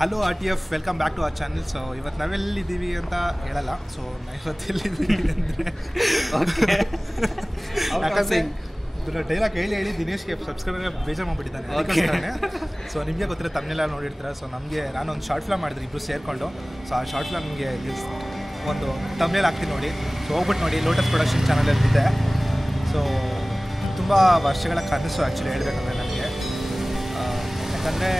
Hello RTF, welcome back to our channel. So ಇವತ್ತು ನಾವೆಲ್ಲಿದ್ದೀವಿ ಅಂತ ಹೇಳಲ್ಲ. ಸೊ ಇವತ್ತೆಲ್ಲಿದ್ದೀವಿ ಅಂದರೆ ಯಾಕಂದರೆ ಇದರ ಡೈಲಾಗ್ ಹೇಳಿ ದಿನೇಶ್ಗೆ ಸಬ್ಸ್ಕ್ರೈಬರ್ಗೆ ಬೇಜಾರು ಮಾಡಿಬಿಟ್ಟಿದ್ದಾನೆ. ಸೊ ನಿಮಗೆ ಗೊತ್ತಿರೋ ತಮ್ಮನೆಲ್ಲ ನೋಡಿರ್ತಾರೆ. ಸೊ ನಾನು ಒಂದು ಶಾರ್ಟ್ ಫಿಲ್ಮ್ ಮಾಡಿದ್ರಿ ಇಬ್ಬರು ಸೇರಿಕೊಂಡು. ಸೊ ಆ ಶಾರ್ಟ್ ಫಿಲ್ಮ್ ನಿಮಗೆ ಒಂದು ತಮ್ಮನೇಲಿ ಹಾಕ್ತೀನಿ ನೋಡಿ. ಸೊ ಹೋಗ್ಬಿಟ್ಟು ನೋಡಿ, ಲೋಟಸ್ ಪ್ರೊಡಕ್ಷನ್ ಚಾನಲಲ್ಲಿದೆ. ಸೊ ತುಂಬ ವರ್ಷಗಳ ಕನಸು ಆ್ಯಕ್ಚುಲಿ ಹೇಳಬೇಕಂದ್ರೆ ನನಗೆ. ಯಾಕಂದರೆ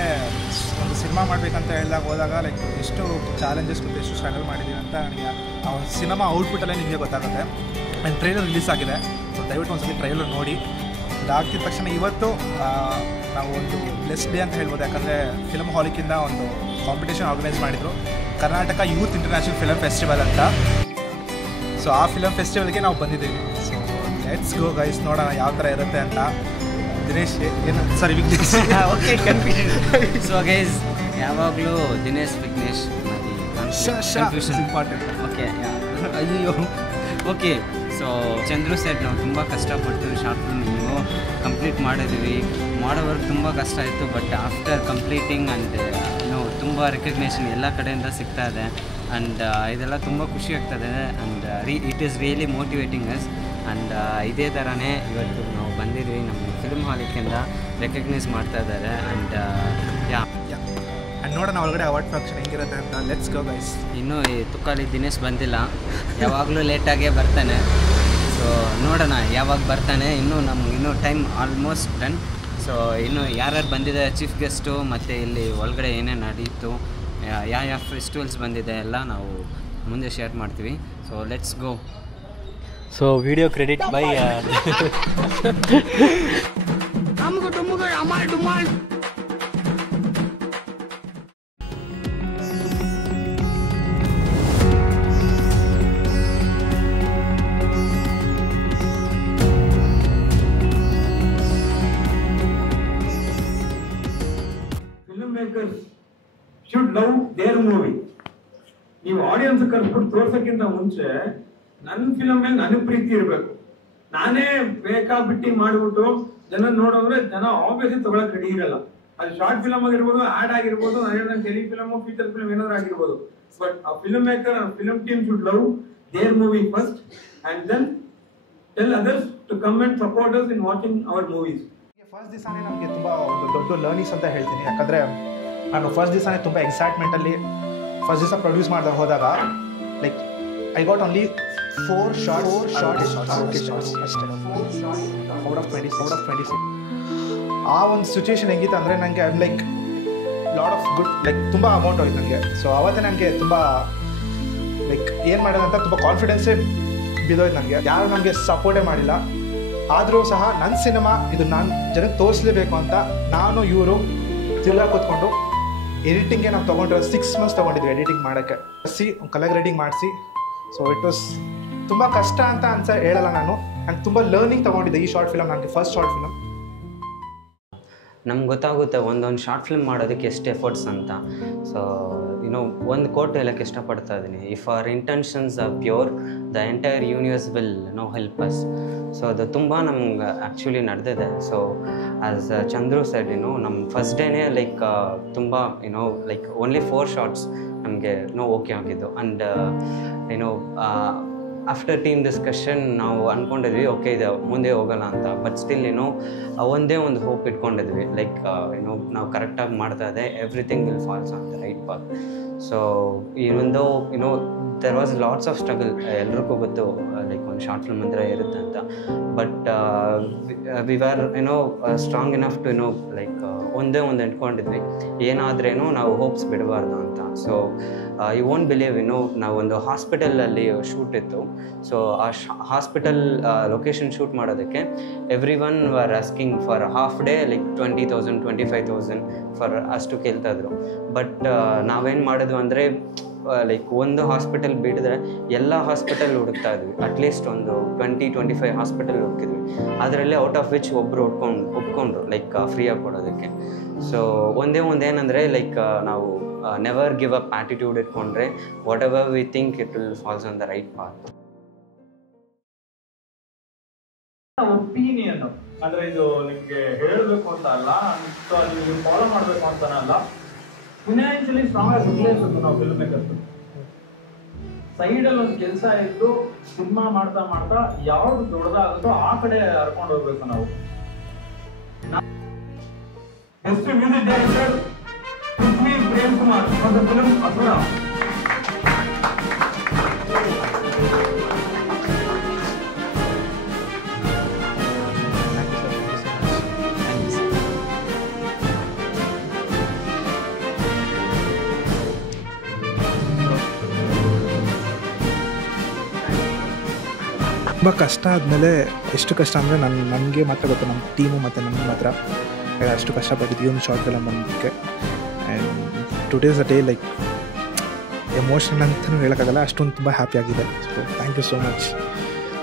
ಒಂದು ಸಿನಿಮಾ ಮಾಡಬೇಕಂತ ಹೋದಾಗ ಲೈಕ್ ಎಷ್ಟು ಚಾಲೆಂಜಸ್ ಮತ್ತು ಎಷ್ಟು ಸ್ಟ್ರಗಲ್ ಮಾಡಿದ್ದೀವಿ ಅಂತ ನನಗೆ ಆ ಒಂದು ಸಿನಿಮಾ ಔಟ್ಪುಟ್ಟಲ್ಲೇ ನಿಮಗೆ ಗೊತ್ತಾಗುತ್ತೆ. ಆ್ಯಂಡ್ ಟ್ರೈಲರ್ ರಿಲೀಸ್ ಆಗಿದೆ. ಸೊ ದಯವಿಟ್ಟು ಒಂದ್ಸತಿ ಟ್ರೈಲರ್ ನೋಡಿ. ಇದಾಗ್ತಿದ ತಕ್ಷಣ ಇವತ್ತು ನಾವು ಒಂದು ಬ್ಲೆಸ್ ಡೇ ಅಂತ ಹೇಳ್ಬೋದು. ಯಾಕಂದರೆ ಫಿಲಮ್ ಹಾಲಿಕ್ಕಿಂದ ಒಂದು ಕಾಂಪಿಟೇಷನ್ ಆರ್ಗನೈಸ್ ಮಾಡಿದರು, Karnataka youth international film festival ಅಂತ. ಸೊ ಆ ಫಿಲಮ್ ಫೆಸ್ಟಿವಲ್ಗೆ ನಾವು ಬಂದಿದ್ದೀವಿ. ಸೊ ಲೆಟ್ಸ್ ಗೋ ಗೈಸ್, ನೋಡೋಣ ಯಾವ ಥರ ಇರುತ್ತೆ ಅಂತ. ದಿನೇಶ್ ಏನು sorry Vignesh okay confusion. So guys ಯಾವಾಗಲೂ Dinesh Vignesh confusion important. Okay ಅಯ್ಯೋ ಓಕೆ. ಸೊ ಚಂದ್ರು ಸೆಟ್ ನಾವು ತುಂಬ ಕಷ್ಟಪಟ್ಟು ಶಾರ್ಟ್ ಫಿಲ್ಮ್ ನೀವು ಕಂಪ್ಲೀಟ್ ಮಾಡಿದ್ವಿ. ಮಾಡೋವರೆಗೆ ತುಂಬ ಕಷ್ಟ ಇತ್ತು. ಬಟ್ ಆಫ್ಟರ್ ಕಂಪ್ಲೀಟಿಂಗ್ ಆ್ಯಂಡ್ ತುಂಬ ರೆಕಗ್ನೇಷನ್ ಎಲ್ಲ ಕಡೆಯಿಂದ ಸಿಗ್ತಾ ಇದೆ. ಆ್ಯಂಡ್ ಇದೆಲ್ಲ ತುಂಬ ಖುಷಿ ಆಗ್ತದೆ. And it is really motivating us. And ಇದೇ ಥರನೇ ಇವತ್ತು ನಾವು ಬಂದಿದ್ವಿ. ನಮ್ಮ ಫಿಲ್ಮ್ ಹಾಲಿಕ್ಕಿಂದ ರೆಕಗ್ನೈಸ್ ಮಾಡ್ತಾ ಇದ್ದಾರೆ. ಆ್ಯಂಡ್ ಆ್ಯಂಡ್ ನೋಡೋಣ ಒಳಗಡೆ ಅವಾರ್ಡ್ ಫಂಕ್ಷನ್ ಹೆಂಗಿರುತ್ತೆ ಅಂತ. Let's go guys. ಇನ್ನೂ ಈ ತುಕಾಲಿ ದಿನೇಶ್ ಬಂದಿಲ್ಲ, ಯಾವಾಗಲೂ ಲೇಟಾಗೇ ಬರ್ತಾನೆ. ಸೊ ನೋಡೋಣ ಯಾವಾಗ ಬರ್ತಾನೆ. ಇನ್ನೂ ಟೈಮ್ ಆಲ್ಮೋಸ್ಟ್ ಡನ್. ಸೊ ಇನ್ನು ಯಾರ್ಯಾರು ಬಂದಿದೆ ಚೀಫ್ ಗೆಸ್ಟು ಮತ್ತು ಇಲ್ಲಿ ಒಳಗಡೆ ಏನೇನು ನಡೀತು, ಯಾವ ಫೆಸ್ಟಿವಲ್ಸ್ ಬಂದಿದೆ ಎಲ್ಲ ನಾವು ಮುಂದೆ ಶೇರ್ ಮಾಡ್ತೀವಿ. So let's go. So video credit by Filmmakers should love their movie. ನೀವು ಆಡಿಯನ್ಸ್ ಕರ್ಸ್ಬಿಟ್ಟು ತೋರ್ಸೋಕ್ಕಿಂತ ಮುಂಚೆ ನನ್ನ ಫಿಲಮ್ ಮೇಲೆ ನನಗೆ ಪ್ರೀತಿ ಇರಬೇಕು. ನಾನೇ ಬೇಕಾಬಿಟ್ಟಿ ಮಾಡಿಬಿಟ್ಟು ಜನ ನೋಡೋದ್ರೆ ಜನ ಆಬ್ವಿಯಸ್ಲಿ ತಗೊಳಕ್ ರೆಡಿ ಇರಲ್ಲ. ಅದು ಶಾರ್ಟ್ ಫಿಲಮ್ ಆಗಿರ್ಬೋದು, ಆಡ್ ಆಗಿರ್ಬೋದು, ಟೆಲಿ ಫಿಲಮ್, ಫೀಚರ್ ಫಿಲಮ್ ಏನಾದ್ರು ಆಗಿರ್ಬೋದು. ಬಟ್ ಆ film maker and film team should love their movie first and then tell others to come and support us in watching our movies. First ದಿವಸನೇ ನಮಗೆ ತುಂಬ ಒಂದು ದೊಡ್ಡ ಲರ್ನಿಂಗ್ಸ್ ಅಂತ ಹೇಳ್ತೀನಿ. ಯಾಕಂದರೆ ನಾನು ಫಸ್ಟ್ ದಿವಸನೇ ತುಂಬ ಎಕ್ಸೈಟ್ಮೆಂಟಲ್ಲಿ ಫಸ್ಟ್ ದಿವಸ ಪ್ರೊಡ್ಯೂಸ್ ಮಾಡಿದಾಗ ಹೋದಾಗ like I got only 4 shorts ಅಷ್ಟೇ ಔಟ್ ಆಫ್ 26. ಆ ಒಂದು ಸಿಚುವೇಶನ್ ಹೆಂಗಿತ್ತು ಅಂದರೆ ನನಗೆ I like lot of good like ತುಂಬ ಅಮೌಂಟ್ ಹೋಯ್ತು ನನಗೆ. ಸೊ ಅವತ್ತೇ ನನಗೆ ತುಂಬ ಲೈಕ್ ಏನು ಮಾಡೋದಂತ ತುಂಬ ಕಾನ್ಫಿಡೆನ್ಸೇ ಬಿದ್ದೋಯ್ತು ನನಗೆ. ಯಾರು ನನಗೆ ಸಪೋರ್ಟೇ ಮಾಡಿಲ್ಲ. ಆದರೂ ಸಹ ನನ್ನ ಸಿನಿಮಾ ಇದು ನಾನು ಜನಕ್ಕೆ ತೋರಿಸಲೇಬೇಕು ಅಂತ ನಾನು ಇವರು ತಿರ್ಗಾ ಕೂತ್ಕೊಂಡು ಎಡಿಟಿಂಗ್ಗೆ ನಾವು ತೊಗೊಂಡ್ರೆ 6 months ತೊಗೊಂಡಿದ್ವಿ ಎಡಿಟಿಂಗ್ ಮಾಡೋಕ್ಕೆ. ಕಲರ್ ಗ್ರೇಡಿಂಗ್ ಮಾಡಿಸಿ. ಸೊ ಇಟ್ ವಾಸ್ ತುಂಬ ಕಷ್ಟ ಅಂತ ಹೇಳಲ್ಲ ನಾನು ತುಂಬ ಲರ್ನಿಂಗ್ ತೊಗೊಂಡಿದ್ದೆ ಈ ಶಾರ್ಟ್ ಫಿಲಮ್. ನನಗೆ ಫಸ್ಟ್ ಶಾರ್ಟ್ ಫಿಲಮ್ ನಮ್ಗೆ ಗೊತ್ತಾಗುತ್ತೆ ಒಂದೊಂದು ಶಾರ್ಟ್ ಫಿಲ್ಮ್ ಮಾಡೋದಕ್ಕೆ ಎಷ್ಟು ಎಫರ್ಟ್ಸ್ ಅಂತ. ಸೊ ಒಂದು ಕೋಟ್ ಹೇಳೋಕ್ಕೆ ಇಷ್ಟಪಡ್ತಾ ಇದ್ದೀನಿ. If our intentions are pure, the entire universe will help us. So ಅದು ತುಂಬ ನಮ್ಗೆ ಆ್ಯಕ್ಚುಲಿ ನಡೆದಿದೆ. ಸೊ ಆ್ಯಸ್ ಚಂದ್ರು ಸೆಡ್ ನಮ್ಮ ಫಸ್ಟ್ ಡೇನೇ ಲೈಕ್ ತುಂಬ ಲೈಕ್ ಓನ್ಲಿ 4 ಶಾರ್ಟ್ಸ್ ನಮಗೆ ಓಕೆ ಆಗಿದ್ದು. ಆ್ಯಂಡ್ ಆಫ್ಟರ್ ಟೀಮ್ ಡಿಸ್ಕಷನ್ ನಾವು ಅಂದ್ಕೊಂಡಿದ್ವಿ ಓಕೆ ಇದು ಮುಂದೆ ಹೋಗೋಲ್ಲ ಅಂತ. ಬಟ್ ಸ್ಟಿಲ್ ಒಂದೇ ಒಂದು ಹೋಪ್ ಇಟ್ಕೊಂಡಿದ್ವಿ ಲೈಕ್ ನಾವು ಕರೆಕ್ಟಾಗಿ ಮಾಡ್ತಾ ಇದೆ, everything will falls on the right path. So ಒಂದು there was lots of struggle. ಎಲ್ರಿಗೂ ಗೊತ್ತು ಲೈಕ್ ಒಂದು ಶಾರ್ಟ್ ಫಿಲ್ಮ್ ಅಂದರೆ ಇರುತ್ತೆ ಅಂತ. But we are strong enough to like ಒಂದೇ ಒಂದು ಇಟ್ಕೊಂಡಿದ್ವಿ, ಏನಾದ್ರೇನು ನಾವು ಹೋಪ್ಸ್ ಬಿಡಬಾರ್ದು ಅಂತ. ಸೊ ಯು ವೋಂಟ್ ಬಿಲೀವ್ ನಾವು ಒಂದು ಹಾಸ್ಪಿಟಲಲ್ಲಿ ಶೂಟ್ ಇತ್ತು. ಸೊ ಆ ಹಾಸ್ಪಿಟಲ್ ಲೊಕೇಶನ್ ಶೂಟ್ ಮಾಡೋದಕ್ಕೆ every one var asking for half day like 20,000 25,000 for ಅಷ್ಟು ಕೇಳ್ತಾಯಿದ್ರು. ಬಟ್ ನಾವೇನು ಮಾಡಿದ್ವಿ ಅಂದರೆ ಲೈಕ್ ಒಂದು ಹಾಸ್ಪಿಟಲ್ ಬಿಡಿದ್ರೆ ಎಲ್ಲ ಹಾಸ್ಪಿಟಲ್ ಹುಡುಕ್ತಾ ಇದ್ವಿ. ಅಟ್ಲೀಸ್ಟ್ ಒಂದು 20-25 ಹಾಸ್ಪಿಟಲ್ ಹುಡುಕಿದ್ವಿ. ಅದರಲ್ಲಿ ಔಟ್ ಆಫ್ ವಿಚ್ ಒಬ್ಬರು ಒಪ್ಕೊಂಡ್ರು ಲೈಕ್ ಫ್ರೀಯಾಗಿ ಕೊಡೋದಕ್ಕೆ. ಸೊ ಒಂದೇನಂದರೆ ಲೈಕ್ ನಾವು ನೆವರ್ ಗಿವ್ ಅಪ್ ಆ್ಯಟಿಟ್ಯೂಡ್ ಇಟ್ಕೊಂಡ್ರೆ whatever we think it will falls on the right path. Opinion ಅಂದ್ರೆ ಇದು ನಿಮ್ಗೆ ಹೇಳಬೇಕು ಅಂತ ಅಲ್ಲ, ನೀವು ಫಾಲೋ ಮಾಡಬೇಕು ಅಂತನಲ್ಲ. ಫಿನಾನ್ಷಿಯಲಿ ಸ್ಟ್ರಾಂಗ್ ಆಗಿ ಇರಲೇಬೇಕು ನಾವು ಫಿಲ್ಮ್ ಮೇಕರ್ಸ್. ಸೈಡಲ್ಲಿ ಒಂದು ಕೆಲಸ ಇದ್ದು ಸಿನಿಮಾ ಮಾಡ್ತಾ ಮಾಡ್ತಾ ಯಾವ್ದು ದೊಡ್ಡದಾಗುತ್ತೋ ಆ ಕಡೆ ಹರ್ಕೊಂಡು ಹೋಗ್ಬೇಕು ನಾವು. Best music director Prithvi Prem Kumar for the film ಅಸುರ. ತುಂಬ ಕಷ್ಟ ಆದಮೇಲೆ ಎಷ್ಟು ಕಷ್ಟ ಅಂದರೆ ನನಗೆ ಮಾತ್ರ ಗೊತ್ತು, ನಮ್ಮ ಟೀಮು ಮತ್ತು ನಮಗೆ ಮಾತ್ರ ಅಷ್ಟು ಕಷ್ಟಪಟ್ಟಿದ್ದೀವಿ ಒಂದು ಶಾರ್ಟ್ ಫಿಲಮ್ ಬಂದಕ್ಕೆ. And today's a day like emotion ಅಂತಲೂ ಹೇಳೋಕ್ಕಾಗಲ್ಲ, ಅಷ್ಟೊಂದು ತುಂಬ ಹ್ಯಾಪಿ ಆಗಿದೆ. So thank you so much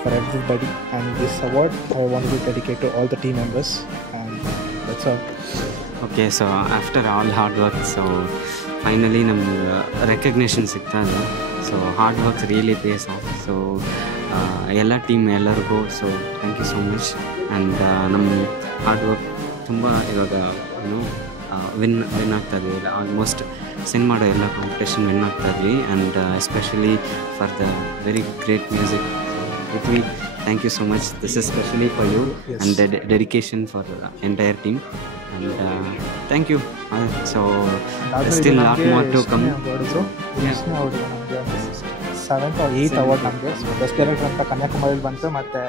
for everybody and this award I want to dedicate to all the team members and that's all. Okay, so after all hard work so finally ನಮ್ಗೆ recognition ಸಿಗ್ತಾ ಇದೆ. So hard works really pays off. So ಎಲ್ಲ team ಎಲ್ಲರಿಗೂ so thank you so much. And ನಮ್ಮ hard work ತುಂಬ ಇವಾಗ ಏನು win ಆಗ್ತಾಯಿದ್ವಿ. ಆಲ್ಮೋಸ್ಟ್ ಸಿನ್ ಮಾಡೋ ಎಲ್ಲ ಕಾಂಪಿಟೇಷನ್ ವಿನ್ ಆಗ್ತಾಯಿದ್ವಿ. And especially for the very great music Prithvi, thank you so much. This is specially for you and the dedication for the entire team. And thank you. So still lot more to come. 7th or 8th award ನಮಗೆ best director ಅಂತ ಕನ್ಯಾಕುಮಾರಿಲಿ ಬಂತು, ಮತ್ತು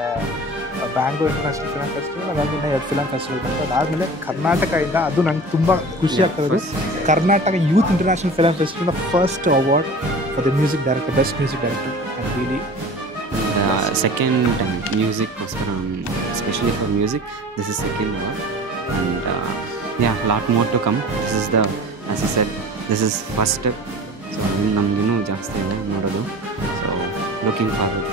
Bangalore international film festival, ಅದಾದ್ಮೇಲೆ 2 film festival ಬಂತು. ಅದಾದಮೇಲೆ ಕರ್ನಾಟಕದಿಂದ ಅದು ನಂಗೆ ತುಂಬ ಖುಷಿ ಆಗ್ತಾಯಿದೆ, Karnataka youth international film festival first award for the music director, best music director. And really second time music especially for music, this is second award. And yeah, lot more to come. This is the, as I said, this is first step. So ನಮ್ಗಿನ್ನೂ ಜಾಸ್ತಿ ಇದೆ ನೋಡೋದು. So looking forward.